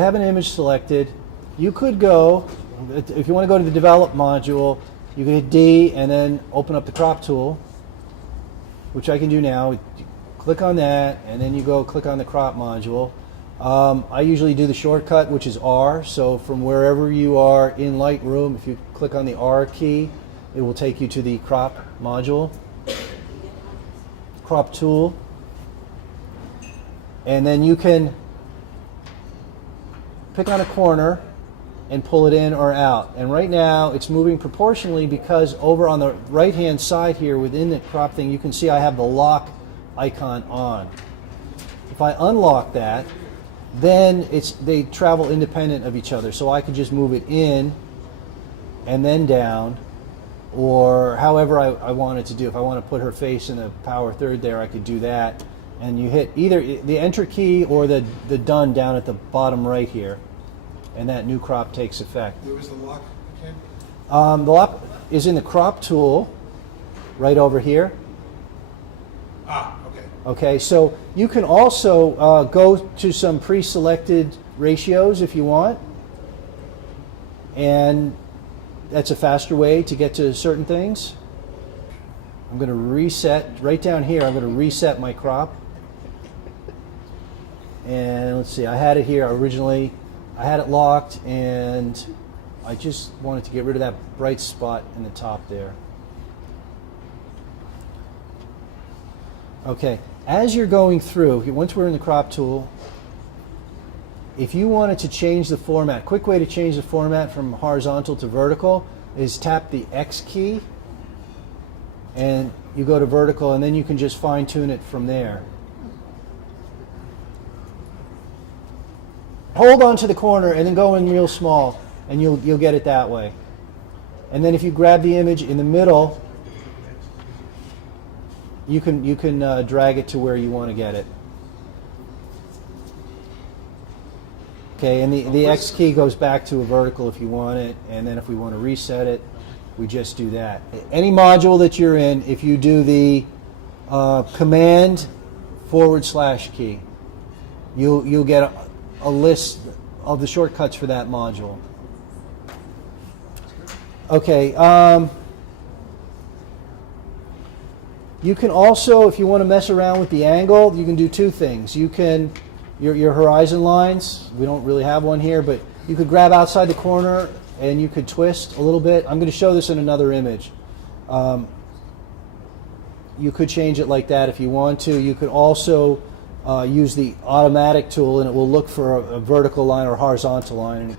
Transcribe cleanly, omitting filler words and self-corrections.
Have an image selected. You could go, if you want to go to the develop module, you can hit D and then open up the crop tool, which I can do now. Click on that, and then you go click on the crop module. I usually do the shortcut, which is R, so from wherever you are in Lightroom, if you click on the R key, it will take you to the crop module, crop tool, and then you can pick on a corner and pull it in or out. And right now it's moving proportionally because over on the right hand side here within the crop thing, you can see I have the lock icon on. If I unlock that, then they travel independent of each other, so I could just move it in and then down, or however I want it to do. If I want to put her face in the power third there, I could do that. And you hit either the enter key or the done down at the bottom right here, and that new crop takes effect. Where was the lock again? The lock is in the crop tool right over here. Ah, okay. Okay, so you can also go to some pre-selected ratios if you want, and that's a faster way to get to certain things. I'm going to reset, right down here, I'm going to reset my crop. And let's see, I had it here originally, I had it locked, and I just wanted to get rid of that bright spot in the top there. Okay, as you're going through, once we're in the crop tool, if you wanted to change the format, quick way to change the format from horizontal to vertical is tap the X key, and you go to vertical, and then you can just fine tune it from there. Hold on to the corner and then go in real small, and you'll get it that way. And then if you grab the image in the middle, you can drag it to where you want to get it. Okay, and the X key goes back to a vertical if you want it, and then if we want to reset it, we just do that. Any module that you're in, if you do the command / key, you'll get a list of the shortcuts for that module. Okay, you can also, if you want to mess around with the angle, you can do two things. You can, your horizon lines, we don't really have one here, but you could grab outside the corner and you could twist a little bit. I'm going to show this in another image. You could change it like that if you want to. You could also use the automatic tool, and it will look for a vertical line or horizontal line.